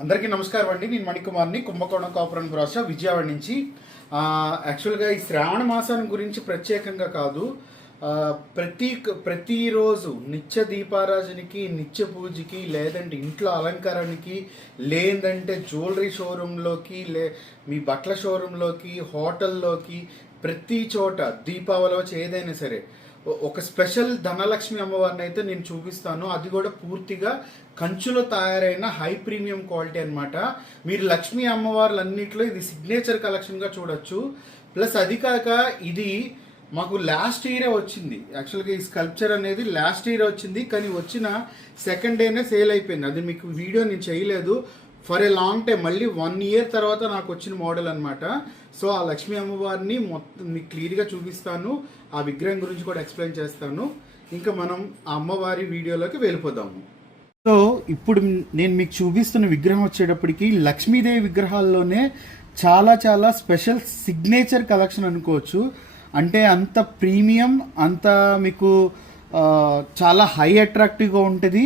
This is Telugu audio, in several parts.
అందరికీ నమస్కారం అండి. నేను మణికుమార్ని. కుంభకోణం కాపురం బ్రాష విజయవాడ నుంచి. యాక్చువల్గా ఈ శ్రావణ మాసం గురించి ప్రత్యేకంగా కాదు. ప్రతి ప్రతిరోజు నిత్య దీపారాజనకి నిత్య పూజకి లేదంటే ఇంట్లో అలంకారానికి లేదంటే జ్యువెలరీ షోరూంలోకి లే మీ బట్టల షోరూంలోకి హోటల్లోకి ప్రతి చోట దీపావళి వచ్చి ఏదైనా సరే ఒక స్పెషల్ ధనలక్ష్మి అమ్మవారిని అయితే నేను చూపిస్తాను. అది కూడా పూర్తిగా కంచులో తయారైన హై ప్రీమియం క్వాలిటీ అనమాట మీరు లక్ష్మీ అమ్మవార్లన్నింటిలో ఇది సిగ్నేచర్ కలెక్షన్గా చూడొచ్చు. ప్లస్ అది కాక ఇది మాకు లాస్ట్ ఇయరే వచ్చింది. యాక్చువల్గా ఈ స్కల్ప్చర్ అనేది లాస్ట్ ఇయర్ వచ్చింది. కానీ వచ్చిన సెకండ్ డేనే సేల్ అయిపోయింది. అది మీకు వీడియో నేను చేయలేదు. ఫర్ ఏ లాంగ్ టైం మళ్ళీ వన్ ఇయర్ తర్వాత నాకు వచ్చిన మోడల్ అనమాట సో ఆ లక్ష్మీ అమ్మవారిని మొత్తం మీకు క్లియర్గా చూపిస్తాను. ఆ విగ్రహం గురించి కూడా ఎక్స్ప్లెయిన్ చేస్తాను. ఇంకా మనం ఆ అమ్మవారి వీడియోలోకి వెళ్ళిపోదాము. సో ఇప్పుడు నేను మీకు చూపిస్తున్న విగ్రహం వచ్చేటప్పటికి లక్ష్మీదేవి విగ్రహాల్లోనే చాలా చాలా స్పెషల్ సిగ్నేచర్ కలెక్షన్ అనుకోవచ్చు. అంటే అంత ప్రీమియం అంత మీకు చాలా హై అట్రాక్టివ్గా ఉంటుంది.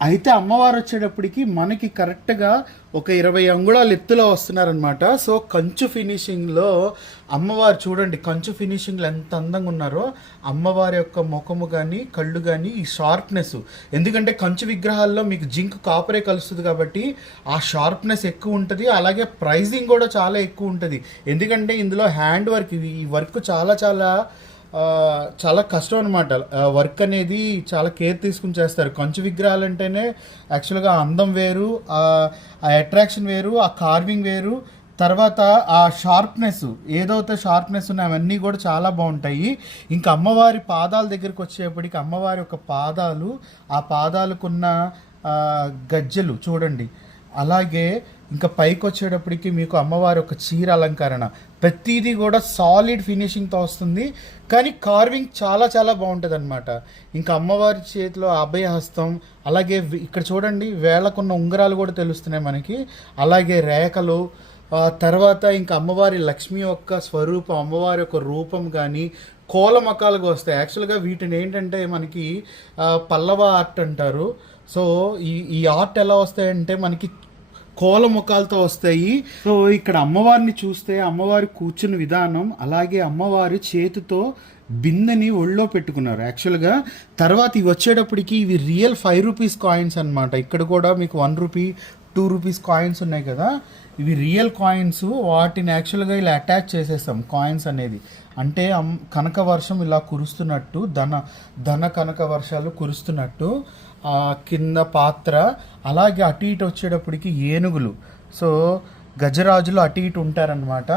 అయితే అమ్మవారు వచ్చేటప్పటికి మనకి కరెక్ట్గా ఒక ఇరవై అంగుళాలు ఎత్తులో వస్తున్నారనమాట సో కంచు ఫినిషింగ్లో అమ్మవారు చూడండి కంచు ఫినిషింగ్లో ఎంత అందంగా ఉన్నారో అమ్మవారి యొక్క ముఖము కానీ కళ్ళు కానీ ఈ షార్ప్నెస్ ఎందుకంటే కంచు విగ్రహాల్లో మీకు జింక్ కాపరే కలుస్తుంది కాబట్టి ఆ షార్ప్నెస్ ఎక్కువ ఉంటుంది అలాగే ప్రైజింగ్ కూడా చాలా ఎక్కువ ఉంటుంది. ఎందుకంటే ఇందులో హ్యాండ్ వర్క్ ఈ వర్క్ చాలా చాలా చాలా కష్టం అనమాట వర్క్ అనేది చాలా కేర్ తీసుకుని చేస్తారు. కంచు విగ్రహాలు అంటేనే యాక్చువల్గా అందం వేరు ఆ అట్రాక్షన్ వేరు ఆ కార్వింగ్ వేరు. తర్వాత ఆ షార్ప్నెస్ ఏదైతే షార్ప్నెస్ ఉన్నాయో అవన్నీ కూడా చాలా బాగుంటాయి. ఇంకా అమ్మవారి పాదాల దగ్గరికి వచ్చేప్పటికి అమ్మవారి యొక్క పాదాలు ఆ పాదాలకున్న గజ్జలు గజ్జెలు చూడండి. అలాగే ఇంకా పైకి వచ్చేటప్పటికి మీకు అమ్మవారి ఒక చీర అలంకరణ. ప్రతిదీ కూడా సాలిడ్ ఫినిషింగ్తో వస్తుంది. కానీ కార్వింగ్ చాలా చాలా బాగుంటుంది అనమాట ఇంకా అమ్మవారి చేతిలో అభయహస్తం అలాగే ఇక్కడ చూడండి వేళకున్న ఉంగరాలు కూడా తెలుస్తున్నాయి మనకి. అలాగే రేఖలు తర్వాత ఇంకా అమ్మవారి లక్ష్మి యొక్క స్వరూపం అమ్మవారి యొక్క రూపం కానీ కోలమకాలుగా వస్తాయి యాక్చువల్గా వీటిని ఏంటంటే మనకి పల్లవ ఆర్ట్ అంటారు. సో ఈ ఈ ఆర్ట్ ఎలా వస్తాయంటే మనకి కోల ముఖాలతో వస్తాయి. సో ఇక్కడ అమ్మవారిని చూస్తే అమ్మవారి కూర్చున్న విధానం అలాగే అమ్మవారి చేతితో బిందెని ఒళ్ళో పెట్టుకున్నారు. యాక్చువల్గా తర్వాత ఇవి వచ్చేటప్పటికి ఇవి రియల్ ఫైవ్ రూపీస్ కాయిన్స్ అనమాట ఇక్కడ కూడా మీకు one rupee two rupees coins ఉన్నాయి కదా. ఇవి రియల్ కాయిన్స్ వాటిని యాక్చువల్గా ఇలా అటాచ్ చేసేస్తాం కాయిన్స్ అనేది. అంటే కనక వర్షం ఇలా కురుస్తున్నట్టు ధన ధన కనక వర్షాలు కురుస్తున్నట్టు ఆ కింద పాత్ర అలాగే అటు ఇటు వచ్చేటప్పటికి ఏనుగులు. సో గజరాజులు అటు ఇటు ఉంటారనమాట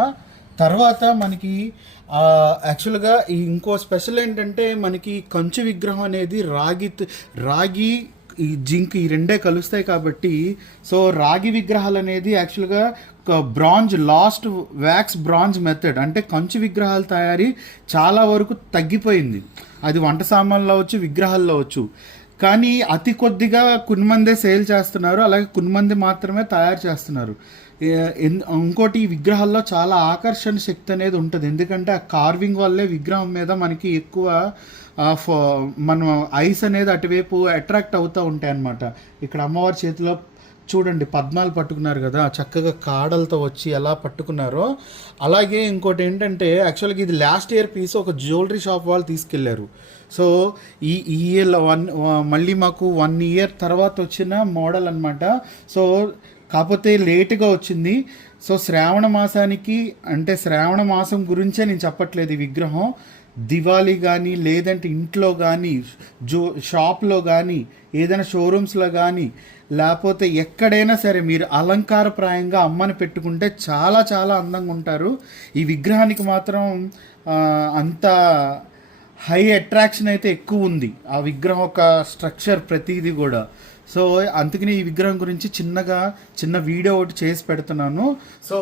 తర్వాత మనకి యాక్చువల్గా ఈ ఇంకో స్పెషల్ ఏంటంటే మనకి కంచు విగ్రహం అనేది రాగి రాగి ఈ జింక్ ఈ రెండే కలుస్తాయి కాబట్టి సో రాగి విగ్రహాలు అనేది యాక్చువల్గా bronze lost wax bronze method. అంటే కంచు విగ్రహాల తయారీ చాలా వరకు తగ్గిపోయింది. అది వంట సామాన్లు అవచ్చు విగ్రహాల్లో అవచ్చు కానీ అతి కొద్దిగా కొన్ని మందే సేల్ చేస్తున్నారు అలాగే కొన్ని మంది మాత్రమే తయారు చేస్తున్నారు. ఇంకోటి ఈ విగ్రహాల్లో చాలా ఆకర్షణ శక్తి అనేది ఉంటుంది. ఎందుకంటే ఆ కార్వింగ్ వల్లే విగ్రహం మీద మనకి ఎక్కువ మనం ఐస్ అనేది అటువైపు అట్రాక్ట్ అవుతూ ఉంటాయి అన్నమాట ఇక్కడ అమ్మవారి చేతిలో చూడండి పద్మాలు పట్టుకున్నారు కదా చక్కగా కాడలతో వచ్చి ఎలా పట్టుకున్నారో. అలాగే ఇంకోటి ఏంటంటే యాక్చువల్గా ఇది లాస్ట్ ఇయర్ పీస్ ఒక జ్యువెలరీ షాప్ వాళ్ళు తీసుకెళ్ళారు. సో ఈ ఈ ఇయర్ వన్ మళ్ళీ మాకు వన్ ఇయర్ తర్వాత వచ్చిన మోడల్ అనమాట సో కాకపోతే లేటుగా వచ్చింది. సో శ్రావణ మాసానికి అంటే శ్రావణ మాసం గురించే నేను చెప్పట్లేదు ఈ విగ్రహం. దివాళీ కానీ లేదంటే ఇంట్లో కానీ జో షాప్లో కానీ ఏదైనా షోరూమ్స్లో కానీ లేకపోతే ఎక్కడైనా సరే మీరు అలంకారప్రాయంగా అమ్మని పెట్టుకుంటే చాలా చాలా అందంగా ఉంటారు. ఈ విగ్రహానికి మాత్రం అంత హై అట్రాక్షన్ అయితే ఎక్కువ ఉంది. ఆ విగ్రహం ఒక స్ట్రక్చర్ ప్రతిదీ కూడా. సో అందుకని ఈ విగ్రహం గురించి చిన్నగా చిన్న వీడియో ఒకటి చేసి పెడుతున్నాను. సో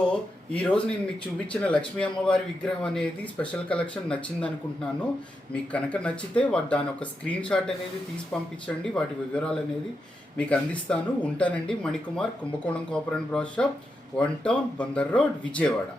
ఈరోజు నేను మీకు చూపించిన లక్ష్మీ అమ్మవారి విగ్రహం అనేది స్పెషల్ కలెక్షన్ నచ్చింది అనుకుంటున్నాను. మీకు కనుక నచ్చితే వాటి దాని ఒక స్క్రీన్ షాట్ అనేది తీసి పంపించండి. వాటి వివరాలు అనేది మీకు అందిస్తాను. ఉంటానండి Manikumar Kumbakonam cooperative brass shop one town Bandar road Vijayawada.